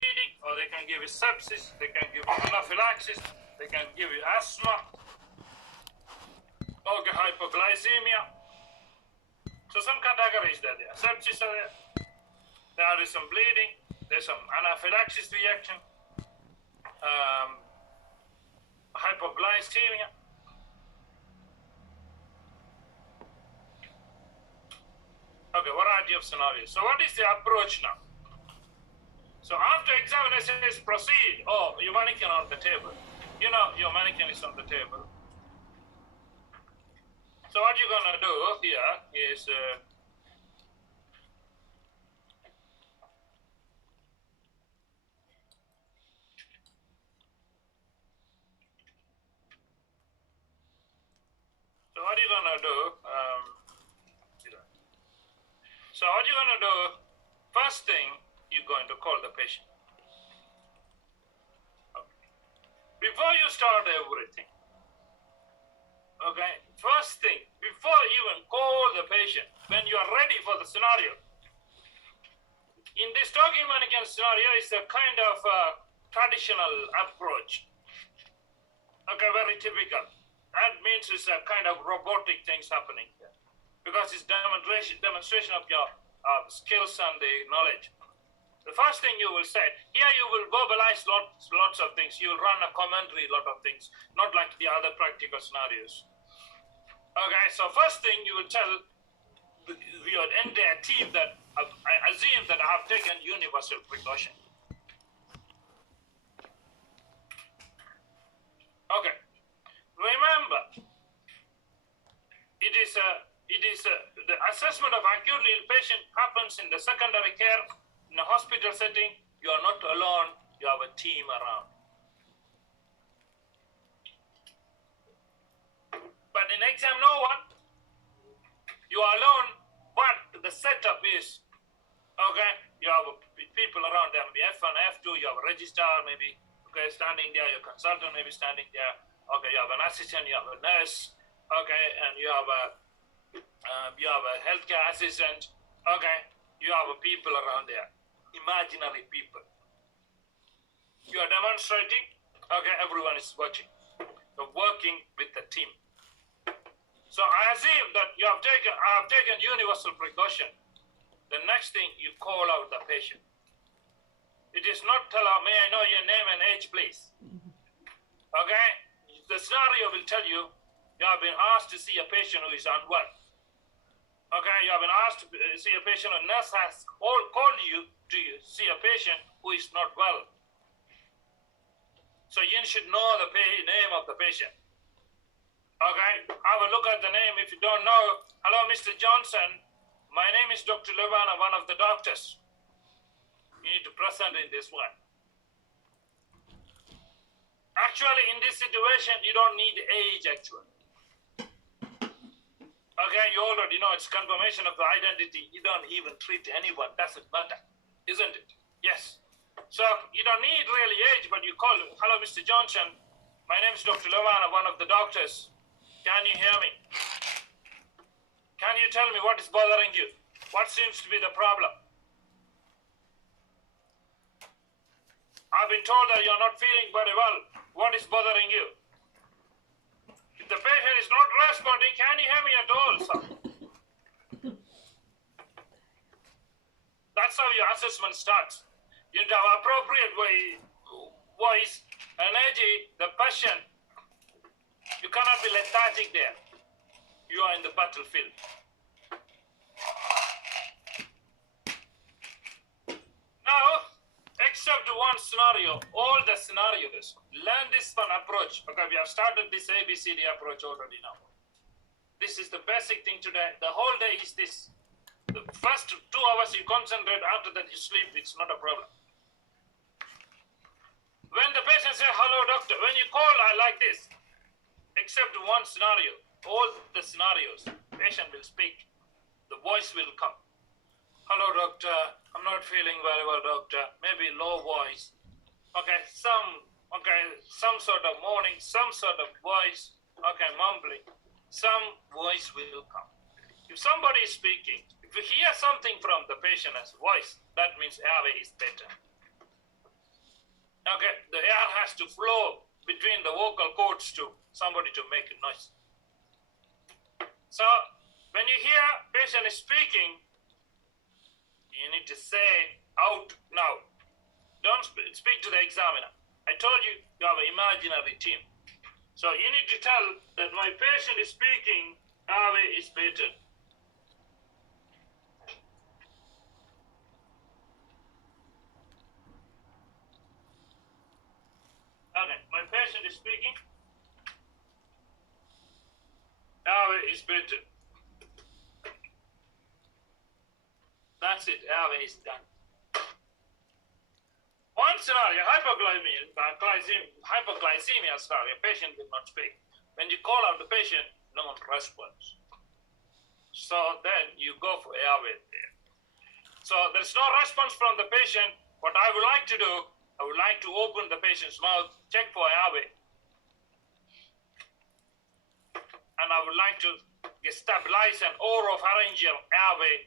bleeding, or they can give you sepsis, they can give you anaphylaxis, they can give you asthma, okay, hypoglycemia. So some categories that there. Sepsis are there. There is some bleeding. There's some anaphylaxis reaction. Hypoglycemia. Okay, variety of scenarios. So what is the approach now? So after examination is proceed. Oh, your mannequin on the table. You know your mannequin is on the table. So what you're gonna do here is so what you're gonna do? So what you're gonna do? First thing, you're going to call the patient. Okay. Before you start everything, okay, first thing, before you even call the patient, when you are ready for the scenario, in this talking mannequin scenario is a kind of traditional approach. Okay, very typical. That means it's a kind of robotic things happening here, because it's demonstration of your skills and the knowledge. The first thing you will say, here you will verbalize lots of things. You will run a commentary, lot of things, not like the other practical scenarios. Okay, so first thing you will tell your entire team that I assume that I have taken universal precaution. Okay, remember, the assessment of acutely ill patient happens in the secondary care. In a hospital setting, you are not alone, you have a team around. But in exam, no one, you are alone, but the setup is, okay, you have people around them, the F1, F2, you have a registrar maybe, okay, standing there, your consultant maybe standing there, okay, you have an assistant, you have a nurse, okay, and you have a healthcare assistant, okay, you have people around there, imaginary people. You are demonstrating, okay, everyone is watching. You're working with the team. So I assume that I have taken universal precaution. The next thing, you call out the patient. It is not tell her, may I know your name and age, please? Okay? The scenario will tell you, you have been asked to see a patient who is unwell. Okay, you have been asked to see a patient, a nurse has called you to see a patient who is not well. So you should know the name of the patient. Okay, have a look at the name. If you don't know, hello, Mr. Johnson. My name is Dr. Levana, one of the doctors. You need to present in this way. Actually, in this situation, you don't need age, actually. Okay, you already know it's confirmation of the identity. You don't even treat anyone. Doesn't matter, isn't it? Yes. So you don't need really age, but you call, hello, Mr. Johnson. My name is Dr. Levana, one of the doctors. Can you hear me? Can you tell me what is bothering you? What seems to be the problem? I've been told that you're not feeling very well. What is bothering you? If the patient is not responding, can you hear me at all, sir? That's how your assessment starts. You have appropriate voice, energy, the passion. You cannot be lethargic there. You are in the battlefield. Now, except one scenario, all the scenarios, learn this one approach. Okay, we have started this ABCD approach already now. This is the basic thing today. The whole day is this. The first 2 hours you concentrate, after that you sleep, it's not a problem. When the patient says, hello doctor, when you call, I like this. Except one scenario, all the scenarios, patient will speak, the voice will come. Hello doctor, I'm not feeling very well doctor, maybe low voice. Okay, some sort of moaning, some sort of voice, okay, mumbling. Some voice will come. If somebody is speaking, if you hear something from the patient as voice, that means airway is better. Okay, the air has to flow between the vocal cords to somebody to make a noise. So when you hear patient is speaking, you need to say out now. Don't speak to the examiner. I told you you have an imaginary team. So you need to tell that my patient is speaking, airway is bated. Okay, my patient is speaking, airway is bated. That's it, airway is done. One scenario, hypoglycemia scenario, patient will not speak. When you call out the patient, no one responds. So then you go for airway there. So there's no response from the patient. What I would like to do, I would like to open the patient's mouth, check for airway. And I would like to stabilize an oropharyngeal airway.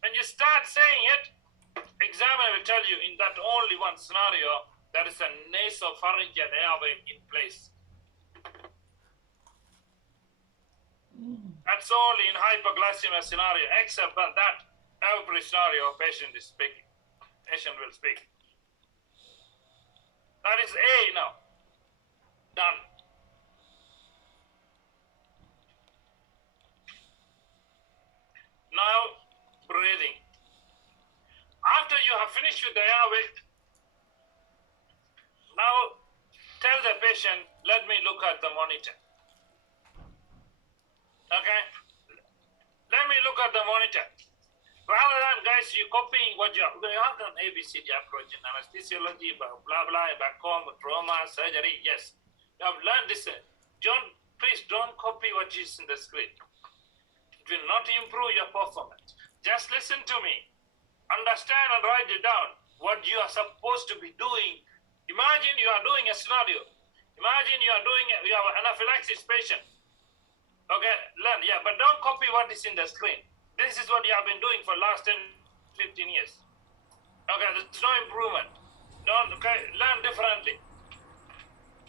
When you start saying it, examiner will tell you in that only one scenario, there is a nasopharyngeal airway in place. That's only in hypoglycemia scenario, except that every scenario patient is speaking. Patient will speak. That is A now. Done. Now, breathing. After you have finished with the airway, now tell the patient, let me look at the monitor. Okay? Let me look at the monitor. Rather than, guys, you copying what you have done ABCD approach in anesthesiology, blah, blah, back home, trauma, surgery, yes. You have learned this. Please don't copy what is in the script. It will not improve your performance. Just listen to me. Understand and write it down what you are supposed to be doing. Imagine you are doing a scenario. Imagine you have an anaphylaxis patient. Okay, learn, yeah, but don't copy what is in the screen. This is what you have been doing for the last 10, 15 years. Okay, there's no improvement. Learn differently.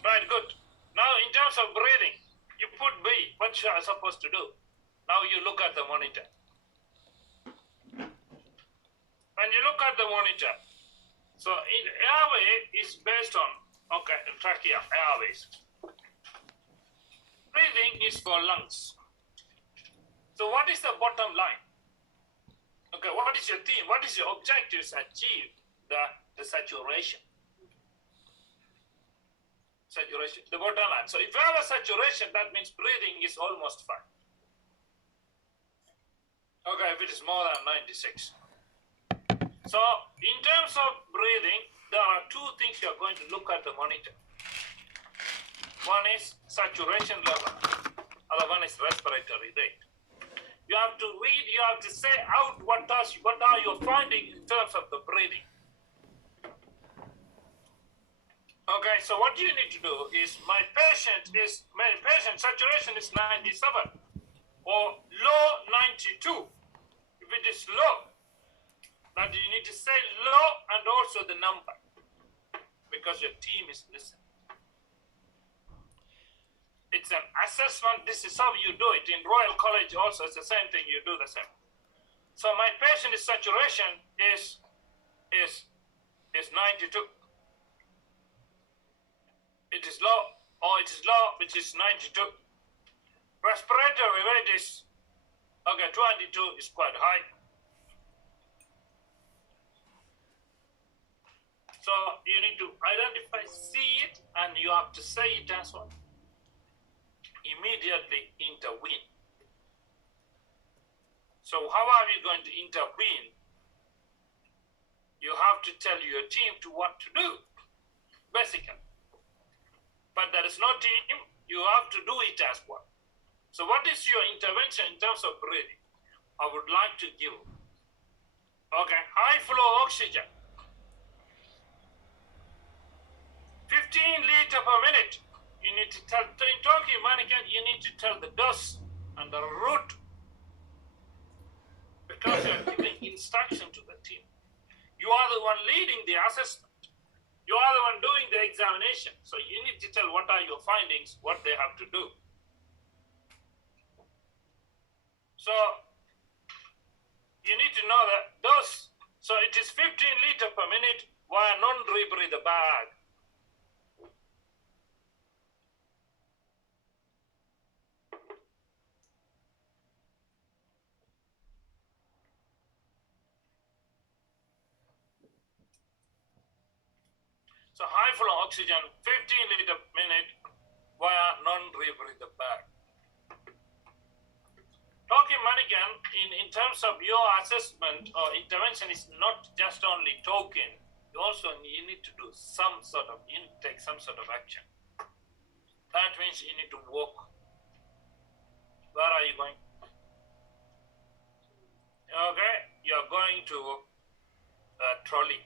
Right, good. Now, in terms of breathing, you put B, what you are supposed to do. Now you look at the monitor. When you look at the monitor, so airway is based on, trachea, airways. Breathing is for lungs. So what is the bottom line? Okay, what is your theme? What is your objective to achieve the saturation? Saturation, the bottom line. So if you have a saturation, that means breathing is almost fine. Okay, if it is more than 96. So in terms of breathing, there are two things you are going to look at the monitor. One is saturation level, other one is respiratory rate. You have to read, you have to say out what are you finding in terms of the breathing. Okay, so what you need to do is my patient saturation is 97 or low 92. If it is low, that you need to say low and also the number because your team is listening. It's an assessment. This is how you do it. In Royal College also, it's the same thing. You do the same. So my patient saturation is 92. It is low, or it is low, which is 92. Respiratory rate is, 22 is quite high. So you need to identify, see it, and you have to say it as well. Immediately intervene. So how are we going to intervene? You have to tell your team to what to do, basically. But there is no team, you have to do it as well. So what is your intervention in terms of breathing? I would like to give, high flow oxygen. 15 liters per minute. You need to tell, in talking mannequin, you need to tell the dose and the route because you're giving instruction to the team. are the one leading the assessment. You are the one doing the examination. So you need to tell what are your findings, what they have to do. So you need to know that those, so it is 15 liters per minute via non-rebreather bag. So high flow oxygen, 15 liters per minute via non-rebreather bag. Talking Manican, in terms of your assessment or intervention is not just only talking, you need to do some sort of, you need to take some sort of action. That means you need to walk. Where are you going? Okay, you're going to a trolley.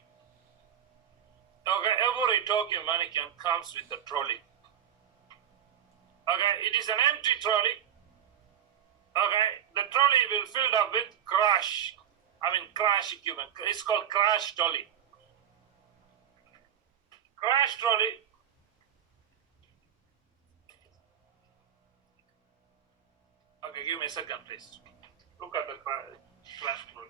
Okay, every talking mannequin comes with a trolley. Okay, it is an empty trolley. Okay, the trolley will fill up with crash equipment. It's called crash trolley. Crash trolley. Okay, give me a second, please. Look at the crash trolley.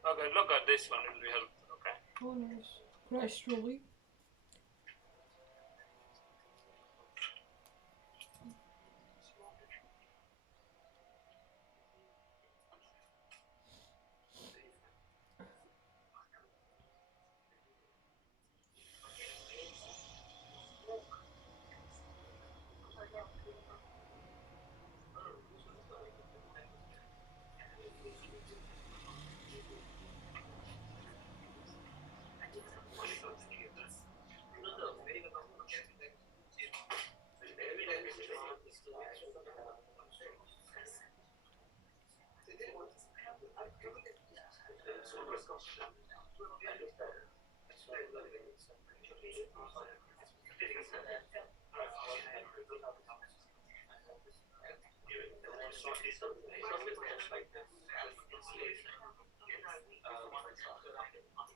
Okay, look at this one, it will be helpful, okay? Oh, nice. Crash trolley.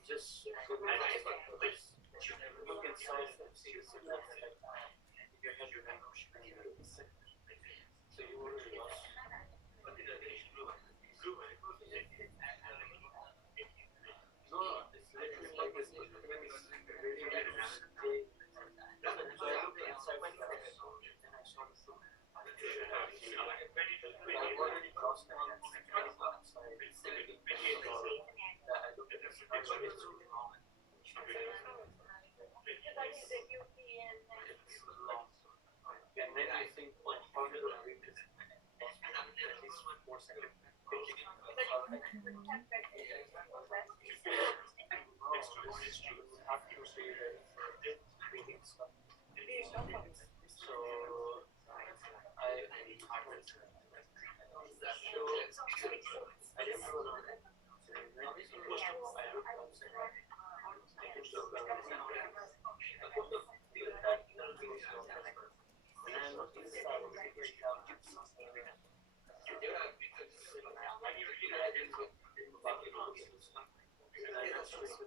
Just look inside and see if your head so you were really lost. No, it's literally like this. So I looked inside my house and I saw the food. I already crossed my hands outside. I looked at this. And then I think what part of the week is at least 4 seconds. After you say that breathing stuff. So I didn't know